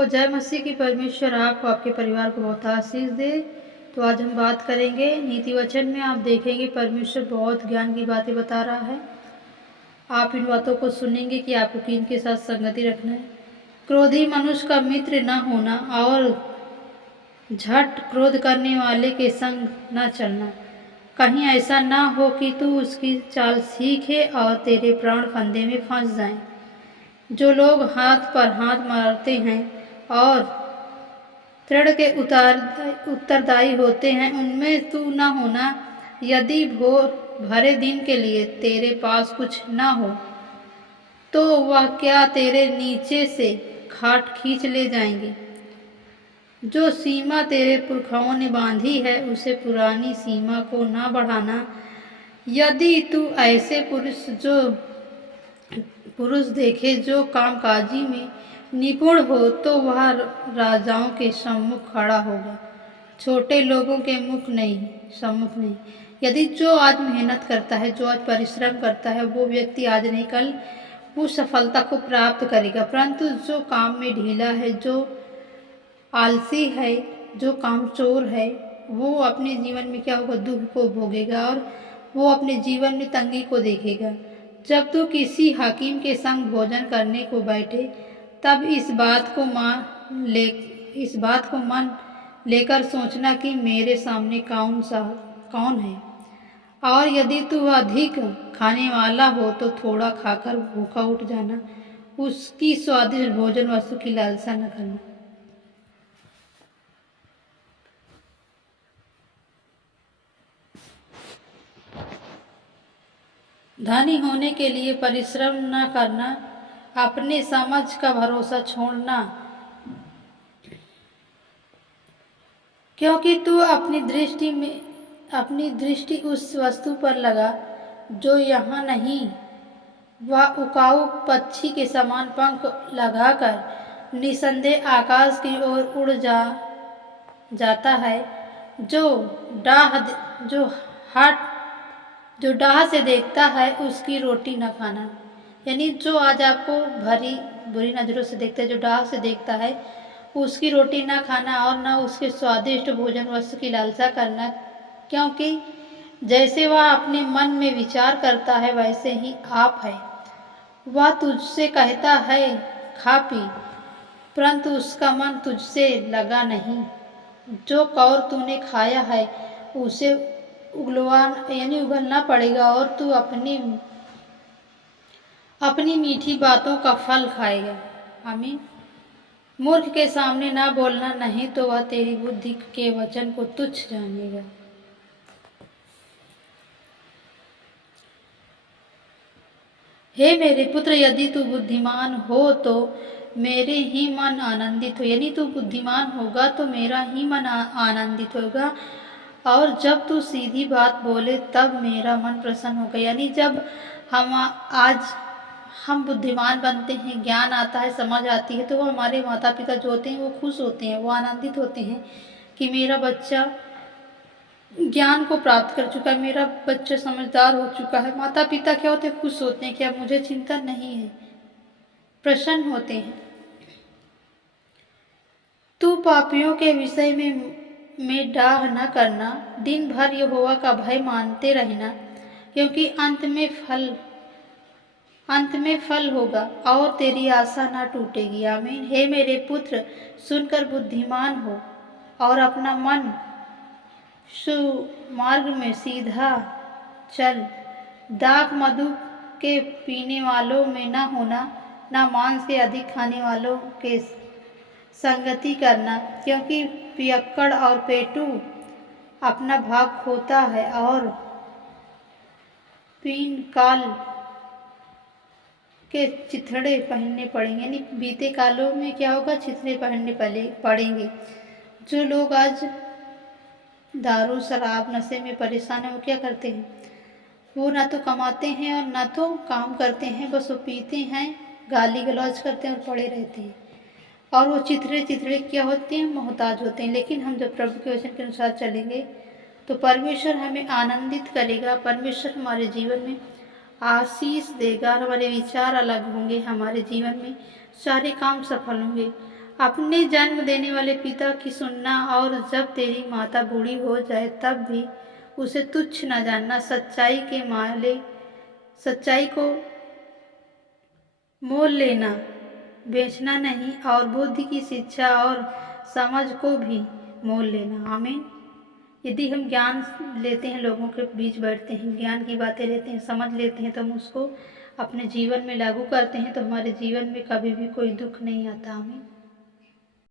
आपको जय मसीह की। परमेश्वर आपको आपके परिवार को बहुत आशीष दे। तो आज हम बात करेंगे नीति वचन में। आप देखेंगे परमेश्वर बहुत ज्ञान की बातें बता रहा है। आप इन बातों को सुनेंगे कि आपको किन के साथ संगति रखना है। क्रोधी मनुष्य का मित्र न होना और झट क्रोध करने वाले के संग न चलना। कहीं ऐसा न हो कि तू उसकी चाल सीखे और तेरे प्राण फंदे में फंस जाएं। जो लोग हाथ पर हाथ मारते हैं और तृण के उत्तरदायी होते हैं, उनमें तू न होना। यदि भोर भरे दिन के लिए तेरे पास कुछ न हो तो वह क्या तेरे नीचे से खाट खींच ले जाएंगे। जो सीमा तेरे पुरखाओं ने बांधी है, उसे पुरानी सीमा को न बढ़ाना। यदि तू ऐसे पुरुष देखे जो कामकाजी में निपुण हो, तो वह राजाओं के सम्मुख खड़ा होगा, छोटे लोगों के सम्मुख नहीं। यदि जो आज मेहनत करता है, जो आज परिश्रम करता है, वो व्यक्ति आज नहीं कल उस सफलता को प्राप्त करेगा। परंतु जो काम में ढीला है, जो आलसी है, जो कामचोर है, वो अपने जीवन में क्या होगा, दुख को भोगेगा और वो अपने जीवन में तंगी को देखेगा। जब तू किसी हाकिम के संग भोजन करने को बैठे, तब इस बात को मन लेकर सोचना कि मेरे सामने कौन है। और यदि तू अधिक खाने वाला हो तो थोड़ा खाकर भूखा उठ जाना। उसकी स्वादिष्ट भोजन वस्तु की लालसा न करना। धनी होने के लिए परिश्रम न करना, अपने समझ का भरोसा छोड़ना, क्योंकि तू अपनी दृष्टि उस वस्तु पर लगा जो यहाँ नहीं। वह उकाऊ पक्षी के समान पंख लगाकर निसंदेह आकाश की ओर उड़ जाता है। जो डाह से देखता है, उसकी रोटी न खाना। यानी जो आज आपको बुरी नज़रों से देखता है, जो डाह से देखता है, उसकी रोटी न खाना और न उसके स्वादिष्ट भोजन वस्तु की लालसा करना। क्योंकि जैसे वह अपने मन में विचार करता है, वैसे ही आप है। वह तुझसे कहता है खा पी, परंतु उसका मन तुझसे लगा नहीं। जो कौर तूने खाया है, उसे उगलना पड़ेगा और तू अपनी मीठी बातों का फल खाएगा। आमीन। मूर्ख के सामने ना बोलना, नहीं तो वह तेरी बुद्धि के वचन को तुच्छ जानेगा। हे मेरे पुत्र, यदि तू बुद्धिमान हो तो मेरे ही मन आनंदित हो। यानी तू बुद्धिमान होगा तो मेरा ही मन आनंदित होगा। और जब तू सीधी बात बोले तब मेरा मन प्रसन्न होगा। यानी जब हम बुद्धिमान बनते हैं, ज्ञान आता है, समझ आती है, तो वो हमारे माता पिता जो होते हैं वो खुश होते हैं, वो आनंदित होते हैं कि मेरा बच्चा ज्ञान को प्राप्त कर चुका है, मेरा बच्चा समझदार हो चुका है। माता पिता क्या होते हैं, खुश होते हैं कि अब मुझे चिंता नहीं है, प्रसन्न होते हैं। तू पापियों के विषय में डाह न करना, दिन भर यहोवा का भय मानते रहना, क्योंकि अंत में फल होगा और तेरी आशा न टूटेगी। आमीन। हे मेरे पुत्र, सुनकर बुद्धिमान हो और अपना मन सुमार्ग में सीधा चल। दाख मधु के पीने वालों में न होना, न मांस के अधिक खाने वालों के संगति करना, क्योंकि पियक्कड़ और पेटू अपना भाग खोता है और पीन काल के चिथड़े पहनने पड़ेंगे। यानी बीते कालों में क्या होगा, चिथड़े पहनने पड़ेंगे। जो लोग आज दारू शराब नशे में परेशान है, वो क्या करते हैं, वो ना तो कमाते हैं और ना तो काम करते हैं, बस वो पीते हैं, गाली गलौज करते हैं और पड़े रहते हैं। और वो चिथड़े क्या होते हैं, मोहताज होते हैं। लेकिन हम जब प्रभु के वचन के अनुसार चलेंगे तो परमेश्वर हमें आनंदित करेगा, परमेश्वर हमारे जीवन में आशीष देगा, हमारे विचार अलग होंगे, हमारे जीवन में सारे काम सफल होंगे। अपने जन्म देने वाले पिता की सुनना और जब तेरी माता बूढ़ी हो जाए तब भी उसे तुच्छ न जानना। सच्चाई को मोल लेना, बेचना नहीं, और बुद्धि की शिक्षा और समझ को भी मोल लेना। आमीन। यदि हम ज्ञान लेते हैं, लोगों के बीच बैठते हैं, ज्ञान की बातें लेते हैं, समझ लेते हैं, तो हम उसको अपने जीवन में लागू करते हैं, तो हमारे जीवन में कभी भी कोई दुख नहीं आता। आमीन।